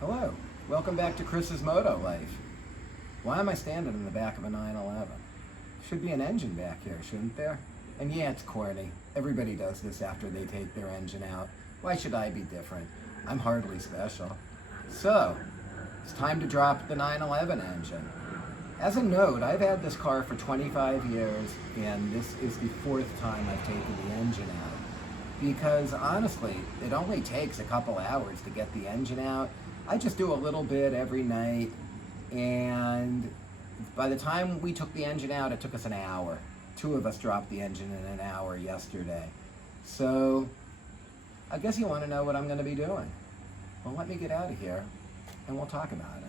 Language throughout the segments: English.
Hello, welcome back to Chris's Moto Life. Why am I standing in the back of a 911? Should be an engine back here, shouldn't there? And yeah, it's corny. Everybody does this after they take their engine out. Why should I be different? I'm hardly special. So, it's time to drop the 911 engine. As a note, I've had this car for 25 years, and this is the fourth time I've taken the engine out. Because honestly, it only takes a couple hours to get the engine out. I just do a little bit every night, and by the time we took the engine out, it took us an hour. Two of us dropped the engine in an hour yesterday. So, I guess you want to know what I'm going to be doing. Well, let me get out of here, and we'll talk about it.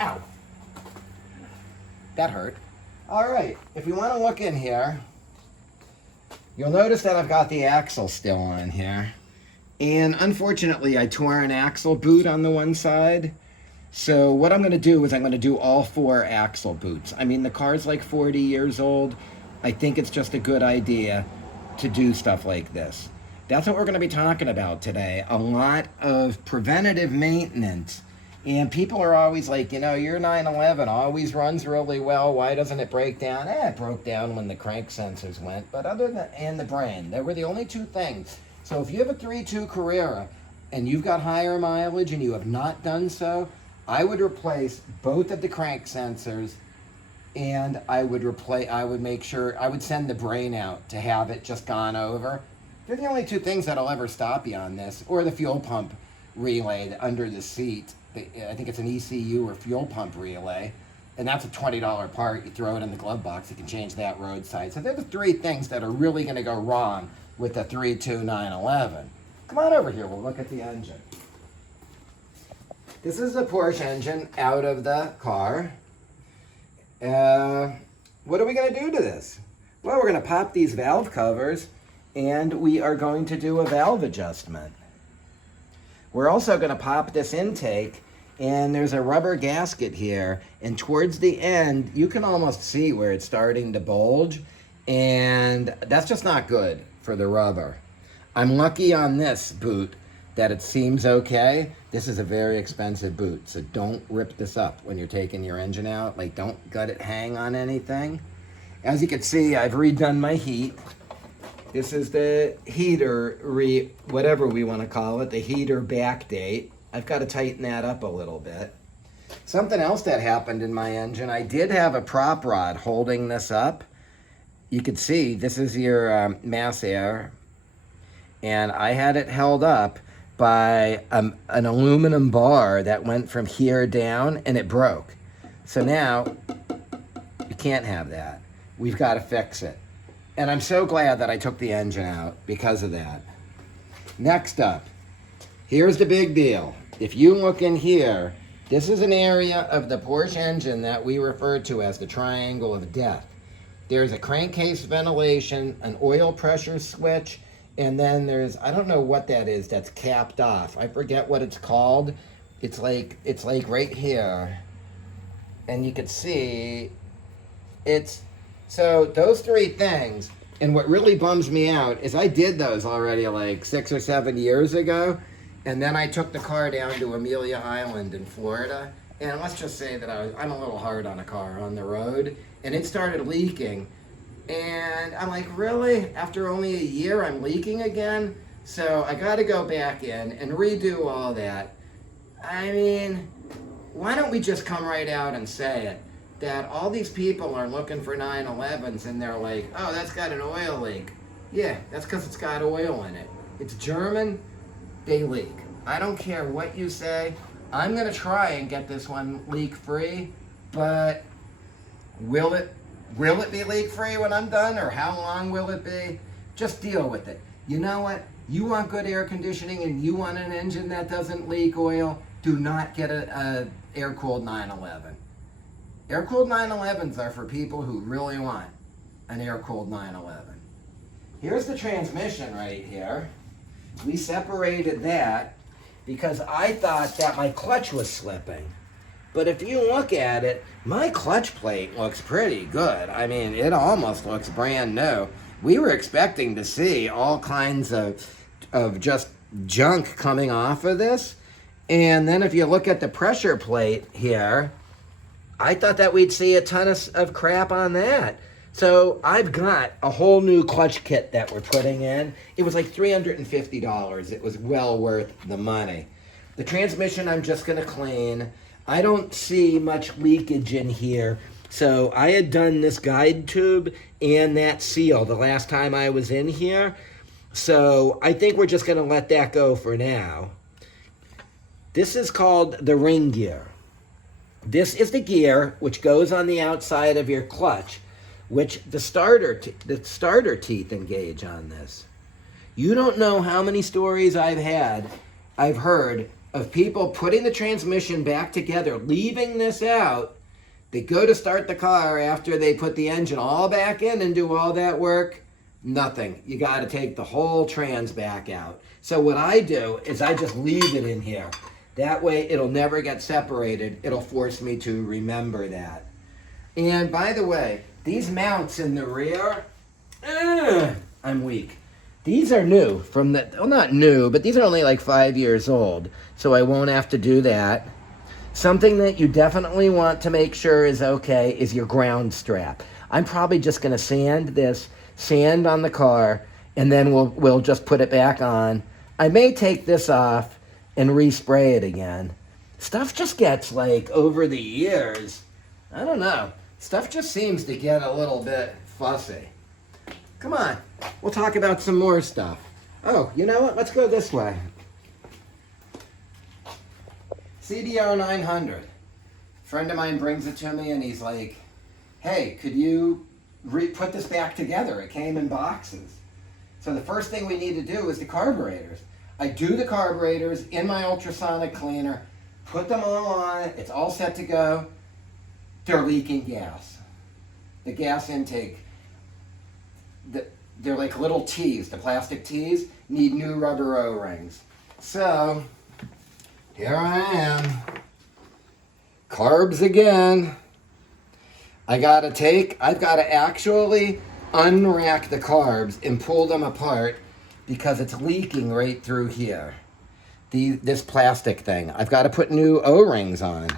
Ow! That hurt. All right, if you want to look in here, you'll notice that I've got the axle still on here. And unfortunately, I tore an axle boot on the one side. So what I'm going to do is I'm going to do all four axle boots. I mean, the car's like 40 years old. I think it's just a good idea to do stuff like this. That's what we're going to be talking about today. A lot of preventative maintenance. And people are always like, you know, your 911 always runs really well. Why doesn't it break down? It broke down when the crank sensors went. But other than, and the brain, they were the only two things. So if you have a 3.2 Carrera and you've got higher mileage and you have not done so, I would replace both of the crank sensors, and I would make sure, I would send the brain out to have it just gone over. They're the only two things that'll ever stop you on this, or the fuel pump relay under the seat. I think it's an ECU or fuel pump relay, and that's a $20 part. You throw it in the glove box, you can change that roadside. So they're the three things that are really going to go wrong with the 3.2 911. Come on over here, we'll look at the engine. This is the Porsche engine out of the car. What are we going to do to this? Well, we're going to pop these valve covers, and we are going to do a valve adjustment. We're also going to pop this intake, and there's a rubber gasket here, and towards the end, you can almost see where it's starting to bulge, and that's just not good for the rubber. I'm lucky on this boot that it seems okay. This is a very expensive boot, so don't rip this up when you're taking your engine out. Like, don't gut it hang on anything. As you can see, I've redone my heat. This is the heater, whatever we want to call it, the heater backdate. I've got to tighten that up a little bit. Something else that happened in my engine, I did have a prop rod holding this up. You can see this is your mass air, and I had it held up by an aluminum bar that went from here down, and it broke. So now, you can't have that. We've got to fix it. And I'm so glad that I took the engine out because of that. Next up, here's the big deal. If you look in here, this is an area of the Porsche engine that we refer to as the triangle of death. There's a crankcase ventilation, an oil pressure switch, and then there's, I don't know what that is that's capped off. I forget what it's called. It's like right here. And you can see so those three things, and what really bums me out is I did those already like 6 or 7 years ago, and then I took the car down to Amelia Island in Florida, and let's just say that I'm a little hard on a car on the road, and it started leaking, and I'm like, really? After only a year, I'm leaking again? So I got to go back in and redo all that. I mean, why don't we just come right out and say it? That all these people are looking for 911s and they're like, oh, that's got an oil leak. Yeah, that's because it's got oil in it. It's German, they leak. I don't care what you say. I'm going to try and get this one leak-free, but will it be leak-free when I'm done, or how long will it be? Just deal with it. You know what? You want good air conditioning and you want an engine that doesn't leak oil, do not get a air-cooled 911. Air-cooled 911s are for people who really want an air-cooled 911. Here's the transmission right here. We separated that because I thought that my clutch was slipping. But if you look at it, my clutch plate looks pretty good. I mean, it almost looks brand new. We were expecting to see all kinds of of just junk coming off of this. And then if you look at the pressure plate here, I thought that we'd see a ton of crap on that. So I've got a whole new clutch kit that we're putting in. It was like $350. It was well worth the money. The transmission I'm just going to clean. I don't see much leakage in here. So I had done this guide tube and that seal the last time I was in here. So I think we're just going to let that go for now. This is called the ring gear. This is the gear which goes on the outside of your clutch, which the starter teeth engage on this. You don't know how many stories I've heard of people putting the transmission back together, leaving this out. They go to start the car after they put the engine all back in and do all that work. Nothing. You got to take the whole trans back out. So what I do is I just leave it in here. That way it'll never get separated. It'll force me to remember that. And by the way, these mounts in the rear, I'm weak. These are new from the, well, not new, but these are only like 5 years old. So I won't have to do that. Something that you definitely want to make sure is okay is your ground strap. I'm probably just going to sand on the car, and then we'll just put it back on. I may take this off and respray it again. Stuff just gets, like, over the years, I don't know. Stuff just seems to get a little bit fussy. Come on, we'll talk about some more stuff. Oh, you know what? Let's go this way. CDO 900. A friend of mine brings it to me and he's like, hey, could you put this back together? It came in boxes. So the first thing we need to do is the carburetors. I do the carburetors in my ultrasonic cleaner, put them all on, it's all set to go. They're leaking gas. The gas intake, they're like little T's, the plastic T's, need new rubber O-rings. So, here I am. Carbs again. I've got to actually unrack the carbs and pull them apart because it's leaking right through here. This plastic thing. I've got to put new O-rings on.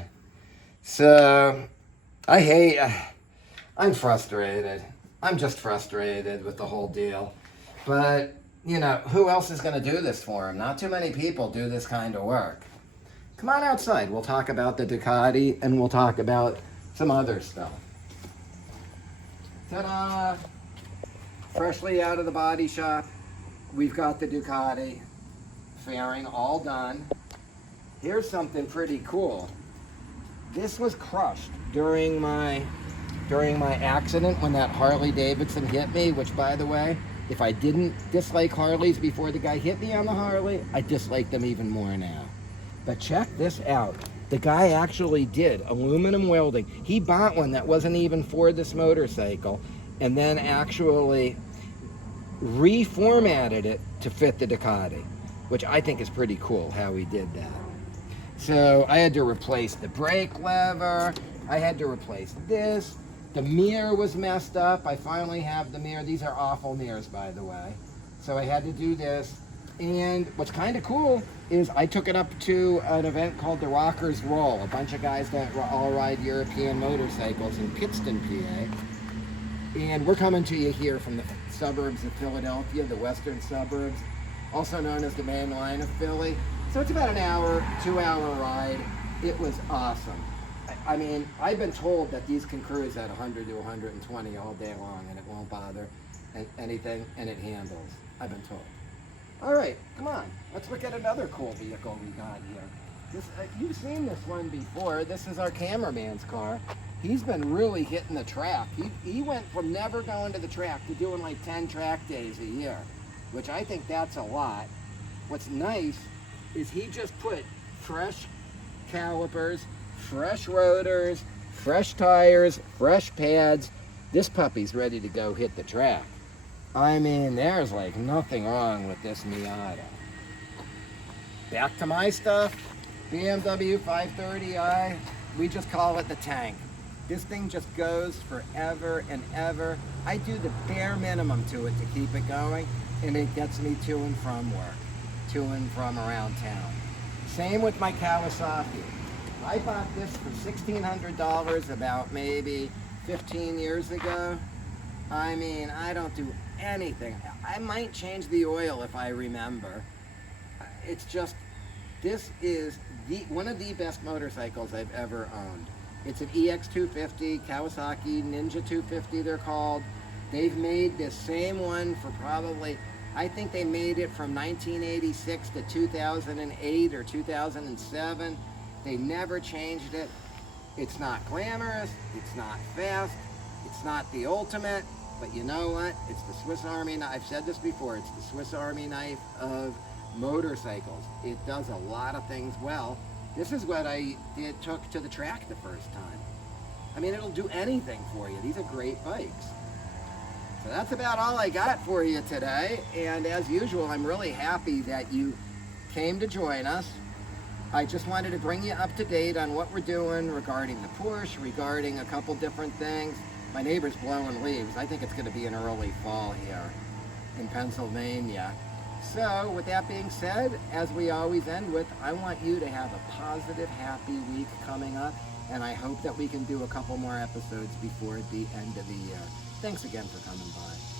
So, I'm frustrated. I'm just frustrated with the whole deal. But, you know, who else is going to do this for him? Not too many people do this kind of work. Come on outside. We'll talk about the Ducati and we'll talk about some other stuff. Ta-da! Freshly out of the body shop. We've got the Ducati fairing all done. Here's something pretty cool. This was crushed during my accident when that Harley Davidson hit me, which, by the way, if I didn't dislike Harleys before the guy hit me on the Harley, I dislike them even more now. But check this out. The guy actually did aluminum welding. He bought one that wasn't even for this motorcycle and then actually reformatted it to fit the Ducati, which I think is pretty cool how he did that. So I had to replace the brake lever. I had to replace this. The mirror was messed up. I finally have the mirror. These are awful mirrors, by the way. So I had to do this. And what's kind of cool is I took it up to an event called the Rockers Roll, a bunch of guys that all ride European motorcycles in Pittston, PA. And we're coming to you here from the suburbs of Philadelphia, the western suburbs, also known as the main line of Philly. So it's about an hour, 2-hour ride. It was awesome. I mean, I've been told that these can cruise at 100 to 120 all day long and it won't bother anything and it handles. I've been told. All right, come on. Let's look at another cool vehicle we got here. You've seen this one before. This is our cameraman's car. He's been really hitting the track. He went from never going to the track to doing like 10 track days a year, which I think that's a lot. What's nice is he just put fresh calipers, fresh rotors, fresh tires, fresh pads. This puppy's ready to go hit the track. I mean, there's like nothing wrong with this Miata. Back to my stuff, BMW 530i. We just call it the tank. This thing just goes forever and ever. I do the bare minimum to it to keep it going. and it gets me to and from work, to and from around town. Same with my Kawasaki. I bought this for $1,600 about maybe 15 years ago. I mean, I don't do anything. I might change the oil if I remember. It's just, this is one of the best motorcycles I've ever owned. It's an EX250, Kawasaki Ninja 250 they're called. They've made this same one for probably, I think they made it from 1986 to 2008 or 2007. They never changed it. It's not glamorous, it's not fast, it's not the ultimate, but you know what? It's the Swiss Army knife. I've said this before, it's the Swiss Army knife of motorcycles. It does a lot of things well. This is what I took to the track the first time. I mean, it'll do anything for you. These are great bikes. So that's about all I got for you today. And as usual, I'm really happy that you came to join us. I just wanted to bring you up to date on what we're doing regarding the Porsche, regarding a couple different things. My neighbor's blowing leaves. I think it's going to be an early fall here in Pennsylvania. So with that being said, as we always end with, I want you to have a positive, happy week coming up. And I hope that we can do a couple more episodes before the end of the year. Thanks again for coming by.